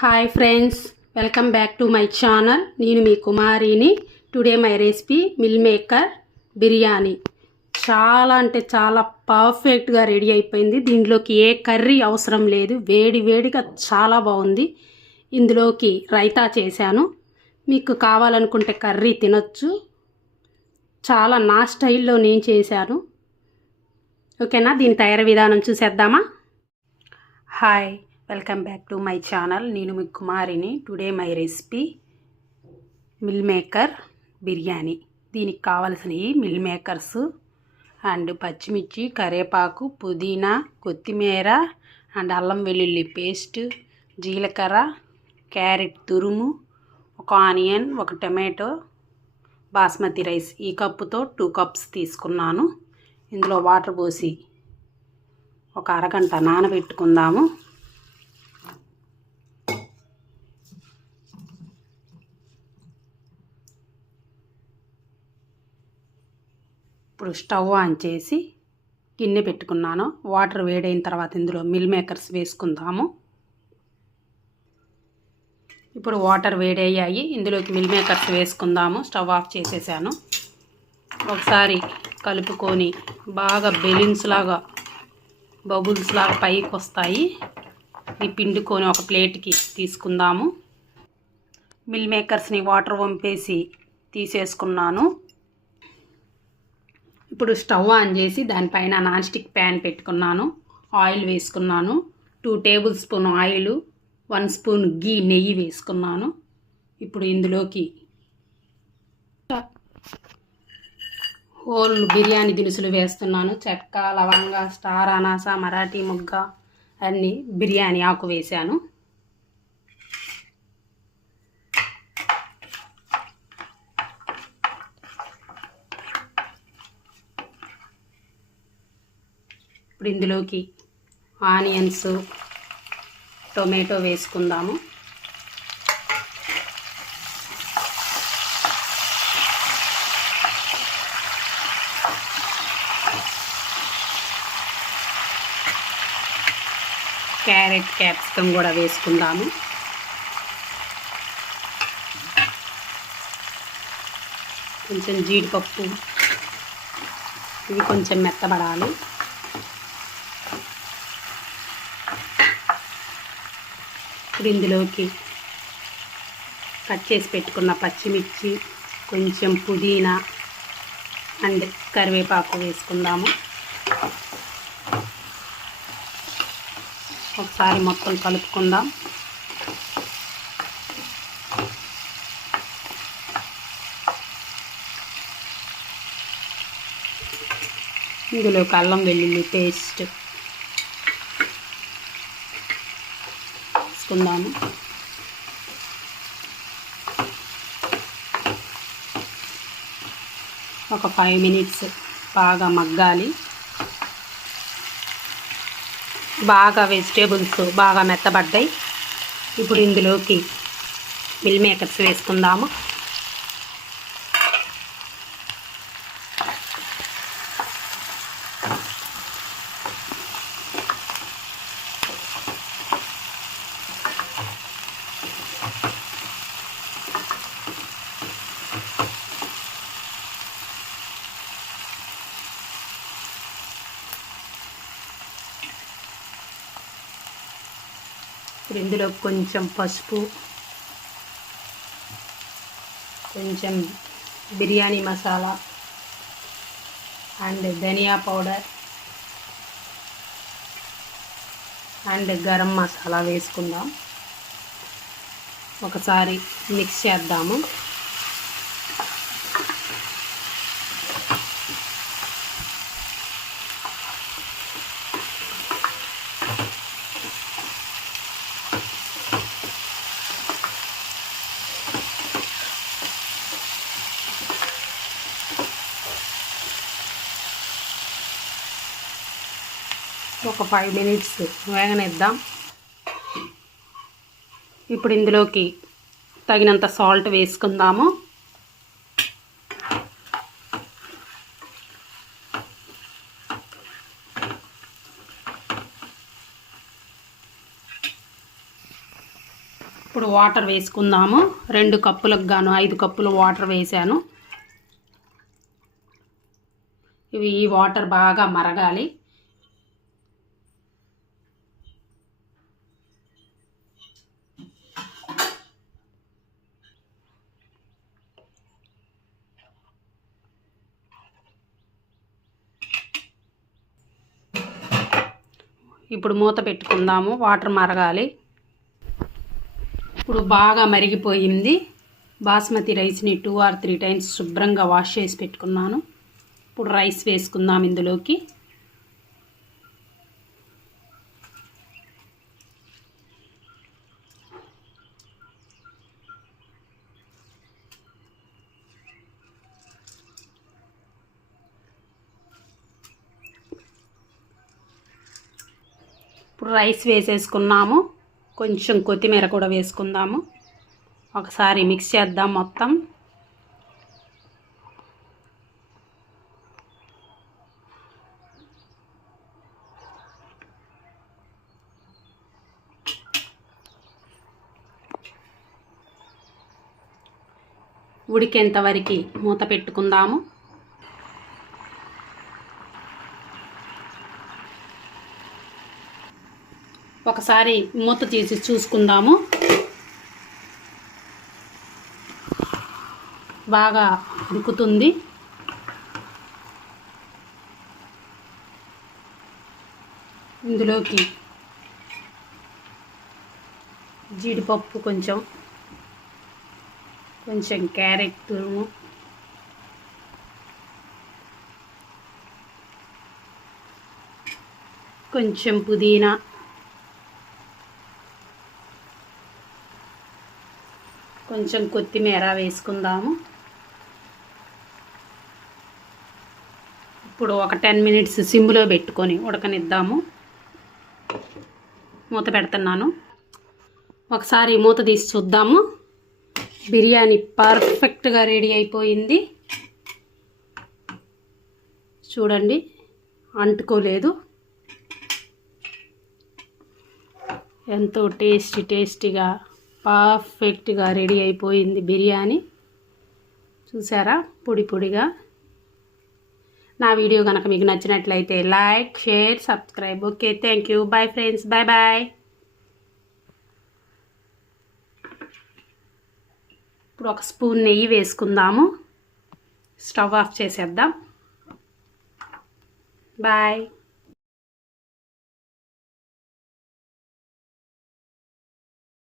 Hi friends, welcome back to my channel. నేను మీ కుమారిని. Today my recipe meal maker biryani. చాలా అంటే చాలా పర్ఫెక్ట్గా రెడీ అయిపోయింది. దీంట్లోకి ఏ కర్రీ అవసరం లేదు. వేడి వేడిగా చాలా బాగుంది. ఇందులోకి రైతా చేశాను. మీకు కావాలనుకుంటే కర్రీ తినొచ్చు. చాలా నా స్టైల్లో నేను చేశాను. ఓకేనా? దీని తయారీ విధానం చూసేద్దామా? Hi, welcome back to my channel. నేను మీ కుమారిని. Today my recipe meal maker biryani. దీనికి కావలసినవి మిల్ మేకర్స్ అండ్ పచ్చిమిర్చి, కరివేపాకు, పుదీనా, కొత్తిమీర అండ్ అల్లం వెల్లుల్లి పేస్ట్, జీలకర్ర, క్యారెట్ తురుము, ఒక ఆనియన్, ఒక టమాటో, బాస్మతి రైస్. ఈ కప్పుతో 2 కప్స్ తీసుకున్నాను. ఇందులో వాటర్ పోసి ఒక అరగంట నానబెట్టుకుందాము. ఇప్పుడు స్టవ్ ఆన్ చేసి గిన్నె పెట్టుకున్నాను. వాటర్ వేడైన తర్వాత ఇందులో మిల్ మేకర్స్ వేసుకుందాము. ఇప్పుడు వాటర్ వేడయ్యాయి. ఇందులోకి మిల్ మేకర్స్ వేసుకుందాము. స్టవ్ ఆఫ్ చేసేసాను. ఒకసారి కలుపుకొని బాగా బెలూన్స్ లాగా, బబుల్స్ లాగా పైకి వస్తాయి. ఇది పిండుకొని ఒక ప్లేట్కి తీసుకుందాము. మిల్ మేకర్స్ని వాటర్ వంపేసి తీసేసుకున్నాను. ఇప్పుడు స్టవ్ ఆన్ చేసి దానిపైన నాన్ స్టిక్ ప్యాన్ పెట్టుకున్నాను. ఆయిల్ వేసుకున్నాను. 2 టేబుల్ స్పూన్ ఆయిల్, 1 స్పూన్ నెయ్యి వేసుకున్నాను. ఇప్పుడు ఇందులోకి హోల్ బిర్యానీ దినుసులు వేస్తున్నాను. చెక్క, లవంగ, స్టార్ అనాస, మరాఠీ మొగ్గ, అన్నీ బిర్యానీ ఆకు వేశాను. ఇప్పుడు ఇందులోకి ఆనియన్స్, టొమాటో వేసుకుందాము. క్యారెట్, క్యాప్సికమ్ కూడా వేసుకుందాము. కొంచెం జీడిపప్పు, ఇవి కొంచెం మెత్తబడాలి. ఇప్పుడు ఇందులోకి కట్ చేసి పెట్టుకున్న పచ్చిమిర్చి, కొంచెం పుదీనా అండ్ కరివేపాకు వేసుకుందాము. ఒకసారి మొత్తం కలుపుకుందాం. ఇందులోకి అల్లం వెల్లుల్లి పేస్ట్ వేసుకుందాము. ఒక 5 మినిట్స్ బాగా మగ్గాలి. బాగా వెజిటేబుల్స్ బాగా మెత్తబడ్డాయి. ఇప్పుడు ఇందులోకి మిల్ మేకర్స్ వేసుకుందాము. ఇప్పుడు ఇందులో కొంచెం పసుపు, కొంచెం biryani masala and dhania powder and garam masala వేసుకుందాం. ఒకసారి మిక్స్ చేద్దాము. ఒక 5 మినిట్స్ వేగనిద్దాం. ఇప్పుడు ఇందులోకి తగినంత సాల్ట్ వేసుకుందాము. ఇప్పుడు వాటర్ వేసుకుందాము. 2 కప్పులకు గాను 5 కప్పులు వాటర్ వేసాను. ఇవి ఈ వాటర్ బాగా మరగాలి. ఇప్పుడు మూత పెట్టుకుందాము. వాటర్ మరగాలి. ఇప్పుడు బాగా మరిగిపోయింది. బాస్మతి రైస్ని 2 or 3 టైమ్స్ శుభ్రంగా వాష్ చేసి పెట్టుకున్నాను. ఇప్పుడు రైస్ వేసుకుందాం ఇందులోకి. ఇప్పుడు రైస్ వేసేసుకున్నాము. కొంచెం కొత్తిమీర కూడా వేసుకుందాము. ఒకసారి మిక్స్ చేద్దాం మొత్తం. ఉడికేంత వరకు మూత పెట్టుకుందాము. ఒకసారి మూత తీసి చూసుకుందాము. బాగా ఉడుకుతుంది. ఇందులోకి జీడిపప్పు కొంచెం క్యారెట్ తురుము, కొంచెం పుదీనా, కొంచెం కొత్తిమీర వేసుకుందాము. ఇప్పుడు ఒక 10 మినిట్స్ సిమ్లో పెట్టుకొని ఉడకనిద్దాము. మూత పెడుతున్నాను. ఒకసారి మూత తీసి చూద్దాము. బిర్యానీ పర్ఫెక్ట్గా రెడీ అయిపోయింది. చూడండి, అంటుకోలేదు. ఎంతో టేస్టీగా పర్ఫెక్ట్గా రెడీ అయిపోయింది బిర్యానీ. చూసారా, పొడి పొడిగా. నా వీడియో కనుక మీకు నచ్చినట్లయితే like, share, subscribe. Okay, thank you. Bye friends, bye bye. ఇప్పుడు ఒక స్పూన్ నెయ్యి వేసుకుందాము. స్టవ్ ఆఫ్ చేసేద్దాం. బాయ్.